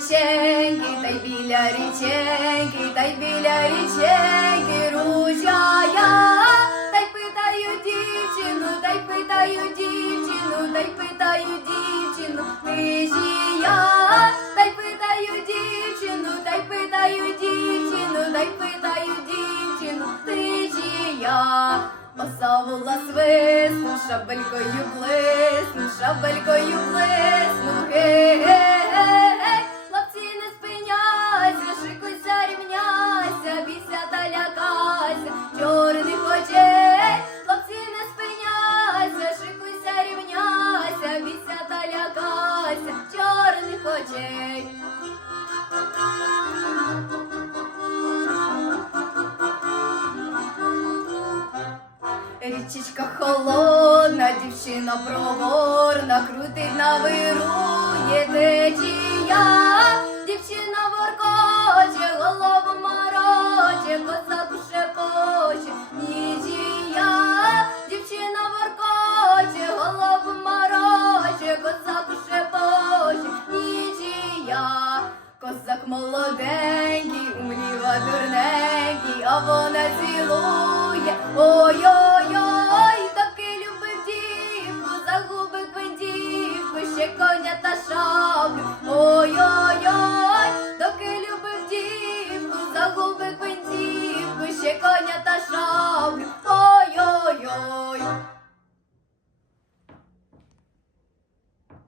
річеньки, та й біля річеньки, та й біля річеньки Руся я, та й питаю дівчину, та й питаю дівчину, та й питаю дівчину, ти я, та й питаю дівчину, та й питаю дівчину, та й питаю дівчину, ти ж я, Оса свисну, шабелькою блисну, шабелькою Річечка холодна, дівчина проворна, крутить на вирує течія, дівчина воркоче, голову мороче, козаку шепоче, нічия, дівчина воркоче, голову мороче, козаку шепоче, нічия, козак молоденький, умліва дурненький, а вона цілує, ой-ой-ой,